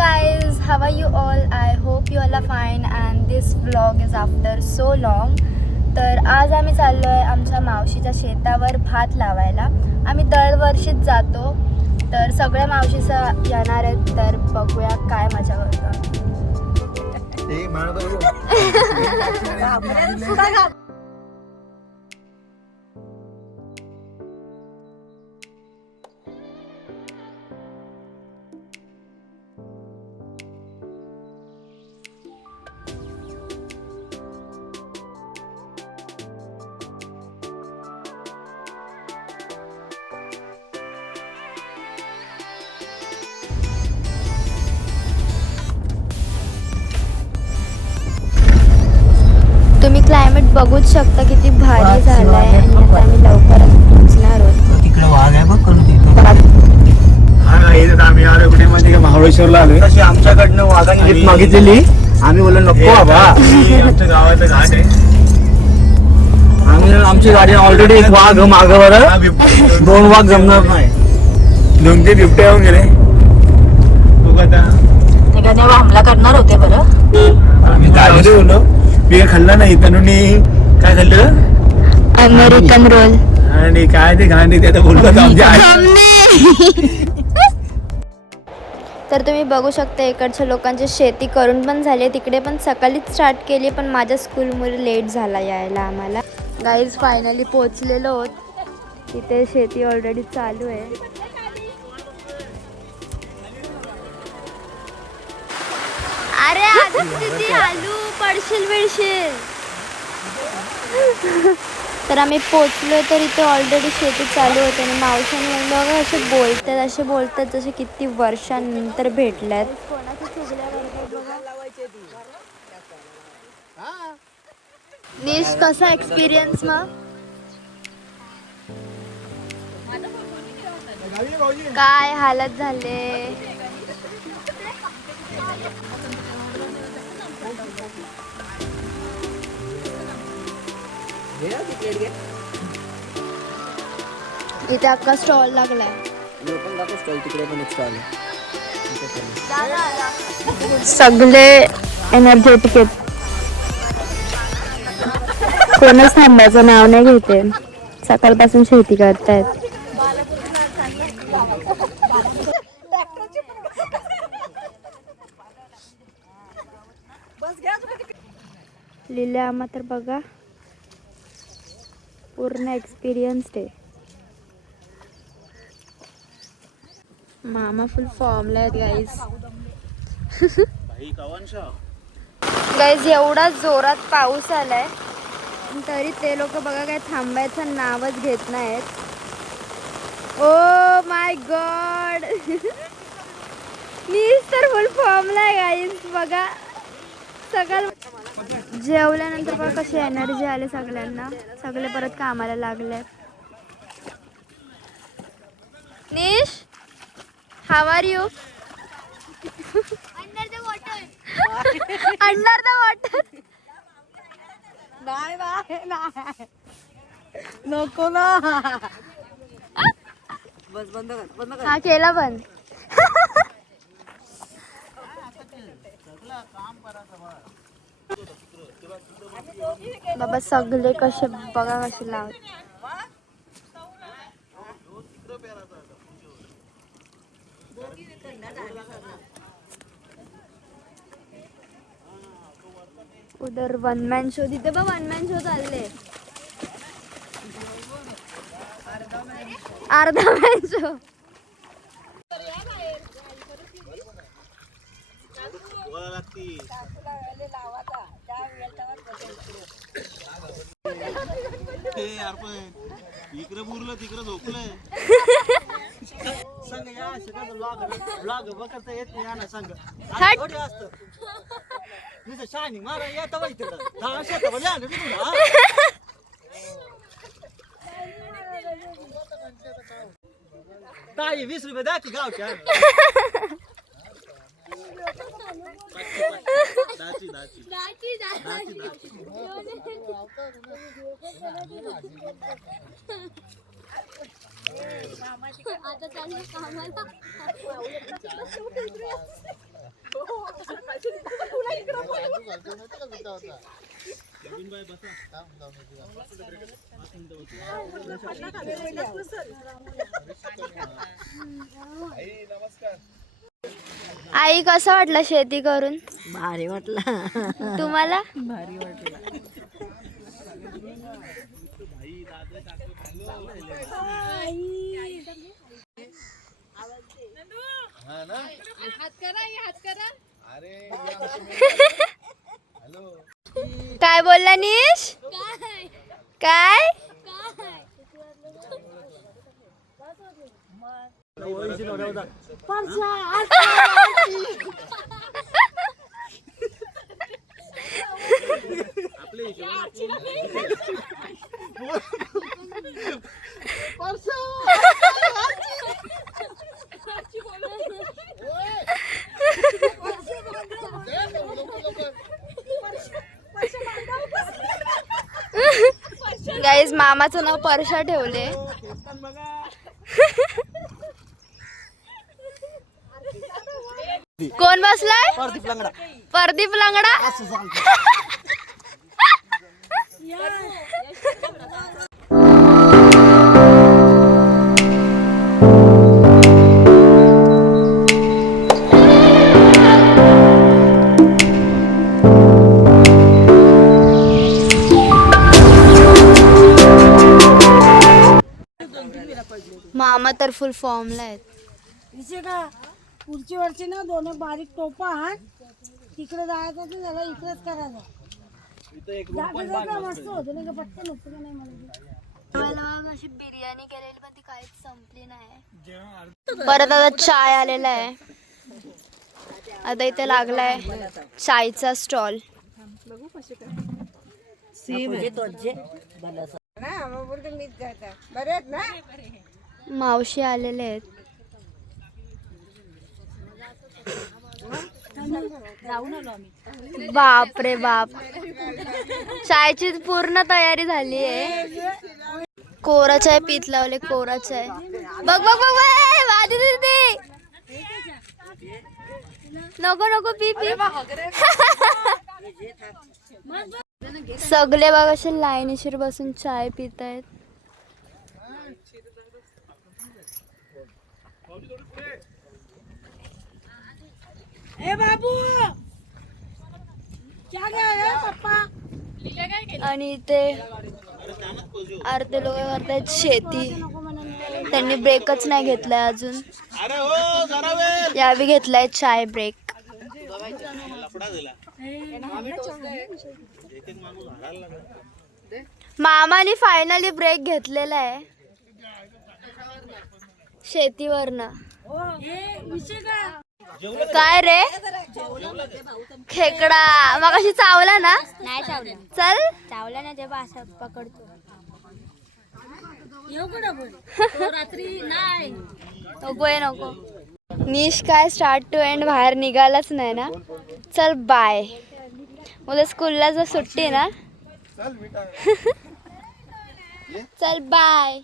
guys, how are you all? I hope you all are fine and this vlog is after so long. तर आज आम्ही चाललो आहे आमच्या मावशीच्या शेतावर भात लावायला. आम्ही दरवर्षीच जातो. तर सगळ्या मावशीचा येणार आहेत, तर बघूया काय मजा करतात. तुम्ही क्लायमेट बघूच शकता किती भारी झालाय आणि आता आम्ही लवकरच पोहोचणार आहोत. तिकडे वाघ आहे बघ करून तिकडे. हा येत आम्ही आलो कुठे म्हणजे महाबळेश्वरला आलोय. तशी आमच्याकडनं वाघाने लिफ्ट मागितलेली, आम्ही बोललो नको बाबा. आमच्या गावाचं घाट आहे. आम्ही आमची गाडी ऑलरेडी एक वाघ मागं बरं, दोन वाघ जमणार नाही. 2-3 बिबटे येऊन गेले. बघू आता ते गाण्यावर हमला करणार होते बरं. आम्ही काय बोललो मी खाल्ला नाही. तनुनी काय खाल्लं? अमेरिकन रोल आणि काय ते घाण ते आता बोलतात आमच्या तर तुम्ही बघू शकता इकडच्या लोकांची शेती करून पण झाली. तिकडे पण सकाळीच स्टार्ट केली, पण माझ्या स्कूलमुळे लेट झाला यायला आम्हाला. गाईज फायनली पोहोचलेलो आहोत. तिथे शेती ऑलरेडी चालू आहे. अरे आदित्य आलू पडशील बिडशील. तर आम्ही पोचलो तर इथे ऑलरेडी शेती चालू होते आणि मावशाने बघा असे बोलतात जसे किती वर्षांनंतर भेटल्यात. निश कसा एक्सपिरियन्स मग? काय हालत झाले. इथे अख्खा स्टॉल लागलाय. सगळे एनर्जेटिक आहेत. कोणच थांबायचं नाव नाही घेते. सकाळपासून शेती करतायत. लिहिल्या आम्हा तर बघा पूर्ण एक्सपिरियन्स्ड आहे. मामा फुल फॉर्मला आहेत गाईज एवढा जोरात पाऊस आलाय तरी ते लोक बघा काय थांबायचं नावच घेत नाहीत. Oh my God. नीस तर फुल फॉर्मला आहे गाईज बघा. सकाळ जेवल्यानंतर बघा कशी एनर्जी आली सगळ्यांना. सगळे परत कामाला लागले. Nish how are you? Under the water. नाही नको ना. बस बंद कर. हा केला बंद. बाबा सगळे कसे बघा कसे लावत. उधर वन मॅन शो. तिथे बघ वन मॅन शो चालले. अर्धा मॅन शो. इकडे बुरलं तिकडे झोपलंय. सांग या ब्लॉग बघता येत नाही ना. सांग थोडी असतं तुझं शायनिंग मारा येतं बाई तिकडं ताई 20 रुपये द्या की गावच्या. दाची दाची दाची दाची दाची. आता चालू कामाला. आई कसं वाटलं शेती करून? भारी वाटला. तुम्हाला? भारी वाटला. काय बोलला निश? काय? गाईज मामाचं नाव परशा ठेवले. कोण बसलाय? प्रदीप लंगडा. प्रदीप लंगडा. मामा तर फुल फॉर्मला आहेत. इथे का पुढची वरची ना दोन बारीक टोपा आण तिकडे जायचं तर त्याला इकडेच करायचं. मस्त होते ना पटकन होतं का नाही मला अशी बिर्याणी केलेली पण ती काहीच संपली नाही. परत आता चाय आलेला आहे. आता इथे लागलाय चायचा स्टॉल. मावशी आलेले आहेत. बाप रे बाप, चायची पूर्ण तयारी झाली आहे. कोरा चाय पीत लावले. कोरा चाय बघ बघ बघ वादी दीदी. नको नको पी पी. सगळे बघ असे लाईनीशीर बसून चाय पित आहेत. ए बाबू क्या गया पप्पा? आणि इथे अर्धे लोक करतायत शेती. त्यांनी ब्रेकच नाही घेतलाय अजून. यावी घेतलाय चाय ब्रेक. मामाने फायनली ब्रेक घेतलेला आहे शेतीवरनं. काय रे खेकडा मगाशी चावला ना? नाही चावला. चल चावला ना तेव्हा असं पकडतो. रात्री नाही नकोय नको. निश काय स्टार्ट टू एंड बाहेर निघालाच नाही ना. चल बाय. उद्या स्कूलला जर सुट्टी ना. चल बाय.